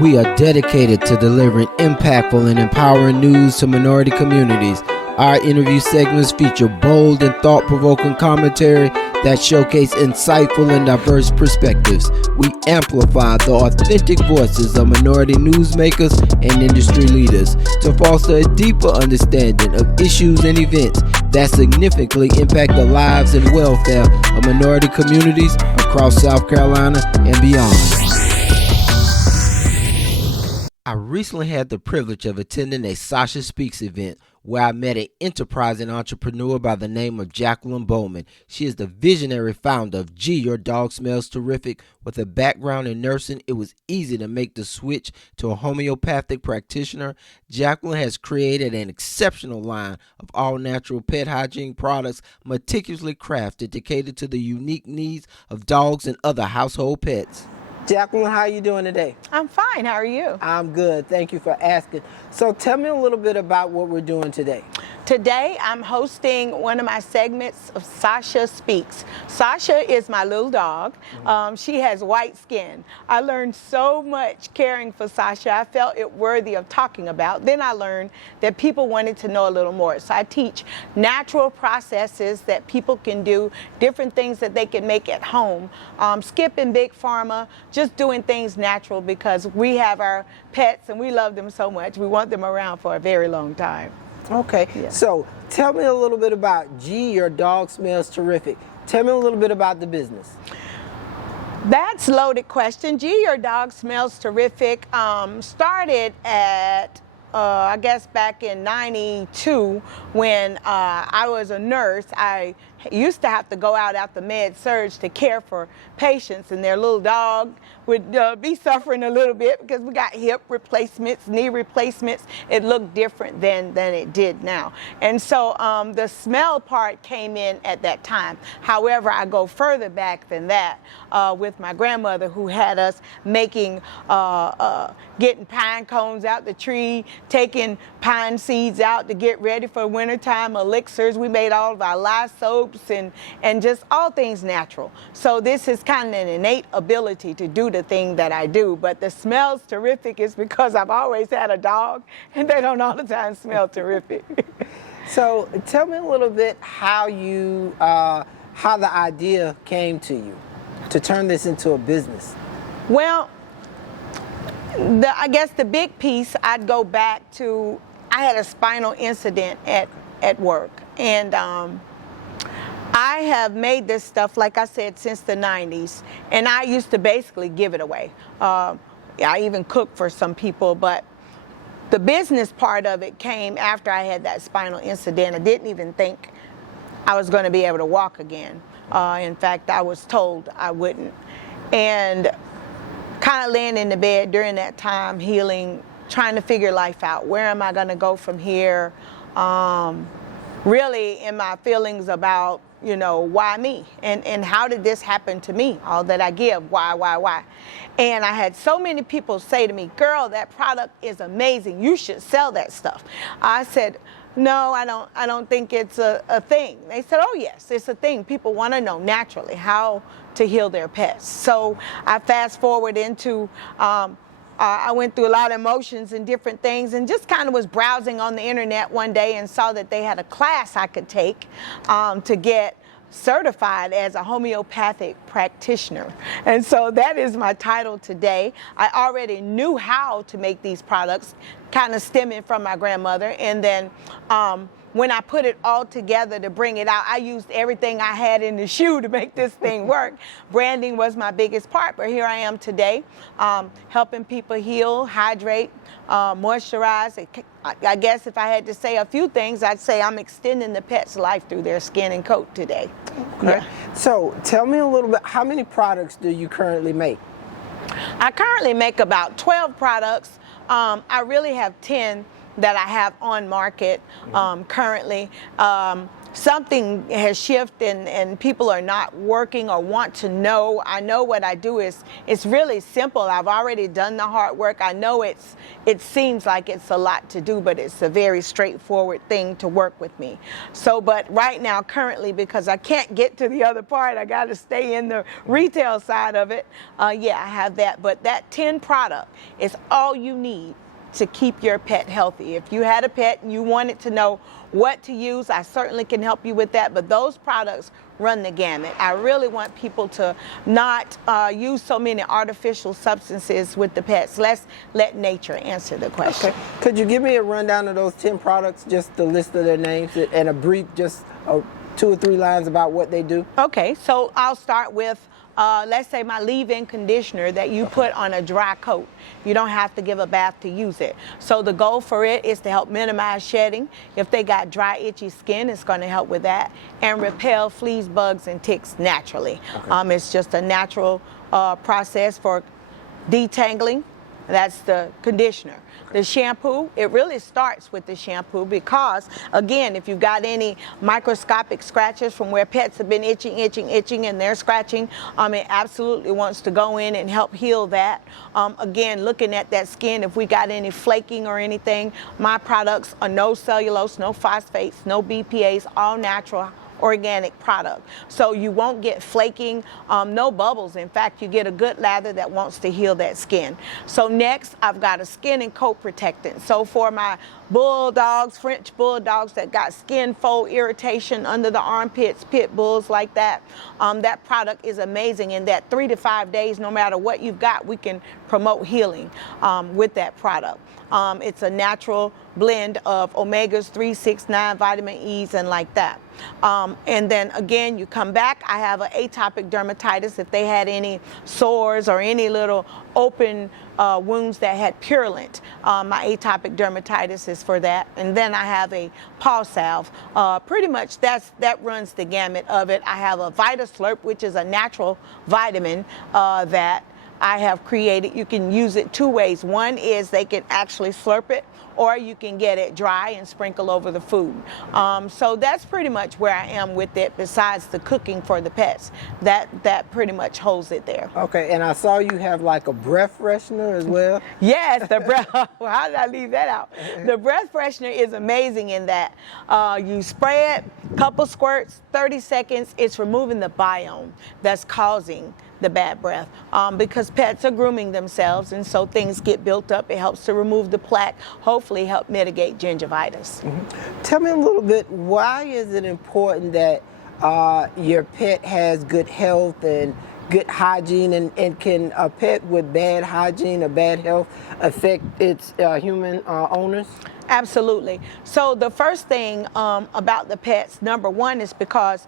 We are dedicated to delivering impactful and empowering news to minority communities. Our interview segments feature bold and thought-provoking commentary that showcase insightful and diverse perspectives. We amplify the authentic voices of minority newsmakers and industry leaders to foster a deeper understanding of issues and events that significantly impact the lives and welfare of minority communities across South Carolina and beyond. I recently had the privilege of attending a Sasha Speaks event where I met an enterprising entrepreneur by the name of Jacqueline Bowman. She is the visionary founder of Gee, Your Dog Smells Terrific. With a background in nursing, it was easy to make the switch to a homeopathic practitioner. Jacqueline has created an exceptional line of all-natural pet hygiene products meticulously crafted to cater to the unique needs of dogs and other household pets. Jacqueline, how are you doing today? I'm fine. How are you? I'm good. Thank you for asking. So tell me a little bit about what we're doing today. Today, I'm hosting one of my segments of Sasha Speaks. Sasha is my little dog. She has white skin. I learned so much caring for Sasha. I felt it worthy of talking about. Then I learned that people wanted to know a little more. So I teach natural processes that people can do, different things that they can make at home. Skipping big pharma, just doing things natural because we have our pets and we love them so much. We want them around for a very long time. Okay, yeah. So tell me a little bit about Gee, Your Dog Smells Terrific. Tell me a little bit about the business. That's a loaded question. Gee, Your Dog Smells Terrific started at I guess back in '92 when I was a nurse. I used to have to go out after med-surg to care for patients, and their little dog would be suffering a little bit because we got hip replacements, knee replacements. It looked different than it did now. And so the smell part came in at that time. However, I go further back than that with my grandmother who had us making, getting pine cones out the tree, taking pine seeds out to get ready for wintertime elixirs. We made all of our lye soaps and just all things natural. So this is kind of an innate ability to do the thing that I do. But the smells terrific is because I've always had a dog and they don't all the time smell terrific. So tell me a little bit how you, how the idea came to you to turn this into a business. Well, I guess the big piece, I'd go back to, I had a spinal incident at work, and I have made this stuff, like I said, since the 90s, and I used to basically give it away. I even cooked for some people, but the business part of it came after I had that spinal incident. I didn't even think I was going to be able to walk again. In fact, I was told I wouldn't. And kind of laying in the bed during that time, healing, trying to figure life out. Where am I going to go from here? Really in my feelings about, you know, why me? And how did this happen to me? All that I give, why? And I had so many people say to me, girl, that product is amazing. You should sell that stuff. I said, no, I don't think it's a thing. They said, oh yes, it's a thing. People want to know naturally how to heal their pets. So I fast forward into, I went through a lot of emotions and different things and just kind of was browsing on the internet one day and saw that they had a class I could take to get certified as a homeopathic practitioner. And so that is my title today. I already knew how to make these products, kind of stemming from my grandmother. And then when I put it all together to bring it out, I used everything I had in the shoe to make this thing work. Branding was my biggest part, but here I am today, helping people heal, hydrate, moisturize. I guess if I had to say a few things, I'd say I'm extending the pet's life through their skin and coat today. Okay. Yeah. So tell me a little bit, how many products do you currently make? I currently make about 12 products. I really have 10 that I have on market currently. something has shifted and people are not working or want to know. I know what I do is, it's really simple. I've already done the hard work. I know it seems like it's a lot to do, but it's a very straightforward thing to work with me. So, but right now, currently, because I can't get to the other part, I got to stay in the retail side of it. Yeah, I have that. But that 10 product is all you need to keep your pet healthy. If you had a pet and you wanted to know what to use, I certainly can help you with that, but those products run the gamut. I really want people to not use so many artificial substances with the pets. Let's let nature answer the question. Okay. Could you give me a rundown of those 10 products, just the list of their names and a brief, just 2 or 3 lines about what they do? Okay, so I'll start with let's say my leave-in conditioner that you put on a dry coat. You don't have to give a bath to use it. So the goal for it is to help minimize shedding. If they got dry, itchy skin, it's going to help with that, and repel fleas, bugs, and ticks naturally. Okay. It's just a natural process for detangling. That's the conditioner. The shampoo, it really starts with the shampoo because, again, if you've got any microscopic scratches from where pets have been itching, and they're scratching, it absolutely wants to go in and help heal that. Again, looking at that skin, if we got any flaking or anything, my products are no cellulose, no phosphates, no BPAs, all natural, organic product. So you won't get flaking, no bubbles. In fact, you get a good lather that wants to heal that skin. So next, I've got a skin and coat protectant. So for my bulldogs, French bulldogs that got skin fold irritation under the armpits, pit bulls like that, that product is amazing. In that 3 to 5 days, no matter what you've got, we can promote healing with that product. It's a natural blend of omegas 3, 6, 9, vitamin E's, and like that. And then again, you come back, I have an atopic dermatitis. If they had any sores or any little open wounds that had purulent, my atopic dermatitis is for that. And then I have a paw salve. Pretty much that runs the gamut of it. I have a Vita Slurp, which is a natural vitamin that I have created. You can use it 2 ways. One is they can actually slurp it, or you can get it dry and sprinkle over the food. So that's pretty much where I am with it, besides the cooking for the pets. That pretty much holds it there. Okay, and I saw you have like a breath freshener as well. Yes, the breath, how did I leave that out? The breath freshener is amazing in that you spray it, couple squirts, 30 seconds, it's removing the biome that's causing the bad breath, because pets are grooming themselves, and so things get built up. It helps to remove the plaque, hopefully help mitigate gingivitis. Mm-hmm. Tell me a little bit, why is it important that your pet has good health and good hygiene, and can a pet with bad hygiene or bad health affect its human owners? Absolutely. So the first thing about the pets, number one, is because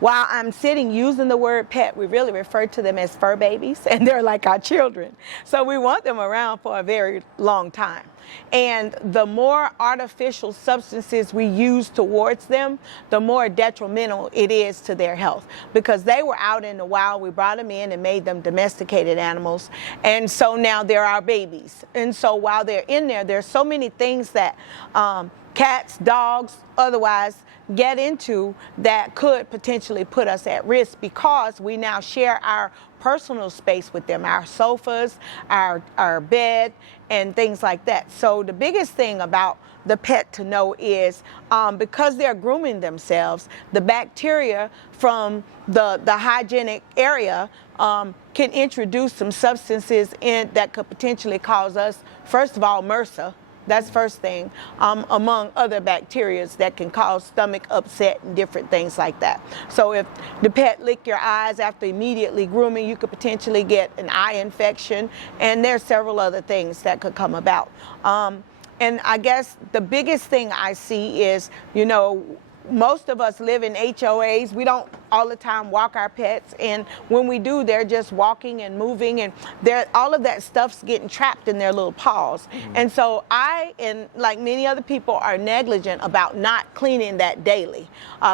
while I'm sitting using the word pet, we really refer to them as fur babies, and they're like our children. So we want them around for a very long time. And the more artificial substances we use towards them, the more detrimental it is to their health, because they were out in the wild. We brought them in and made them domesticated animals. And so now they're our babies. And so while they're in there, there's so many things that cats, dogs, otherwise get into that could potentially put us at risk, because we now share our personal space with them, our sofas, our bed, and things like that. So the biggest thing about the pet to know is because they're grooming themselves, the bacteria from the hygienic area can introduce some substances in that could potentially cause us, first of all, MRSA. That's first thing, among other bacteria that can cause stomach upset and different things like that. So if the pet lick your eyes after immediately grooming, you could potentially get an eye infection, and there's several other things that could come about. And I guess the biggest thing I see is, most of us live in HOAs. We don't all the time walk our pets, and when we do, they're just walking and moving, and all of that stuff's getting trapped in their little paws. And so I, and like many other people, are negligent about not cleaning that daily,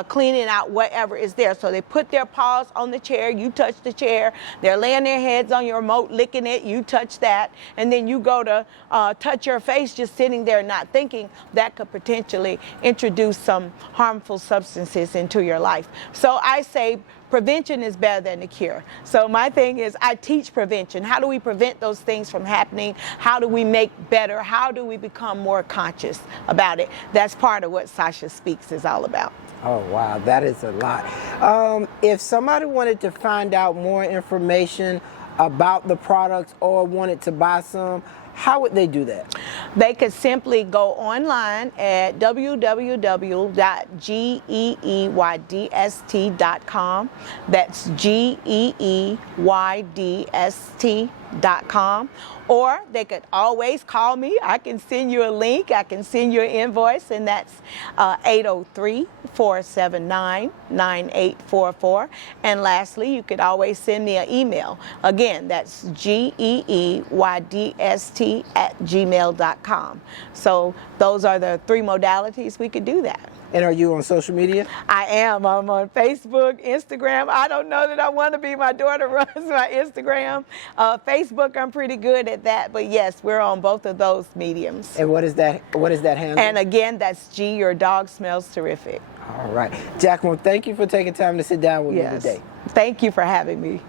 cleaning out whatever is there. So they put their paws on the chair, you touch the chair, they're laying their heads on your remote, licking it, you touch that, and then you go to touch your face, just sitting there not thinking. That could potentially introduce some harmful substances into your life. So I say prevention is better than the cure. So my thing is, I teach prevention. How do we prevent those things from happening? How do we make better? How do we become more conscious about it? That's part of what Sasha Speaks is all about. Oh, wow, that is a lot. If somebody wanted to find out more information about the products or wanted to buy some, how would they do that? They could simply go online at www.geeydst.com. That's geeydst.com. Or they could always call me. I can send you a link. I can send you an invoice, and that's 803-479-9844. And lastly, you could always send me an email. Again, that's geeydst@gmail.com. So those are the 3 modalities we could do that. And are you on social media? I am. I'm on Facebook, Instagram. I don't know that I want to be. My daughter runs my Instagram. Facebook, I'm pretty good at that. But yes, we're on both of those mediums. And what is that handle? And again, that's G, your dog smells terrific. All right. Jacqueline, thank you for taking time to sit down with me today. Thank you for having me.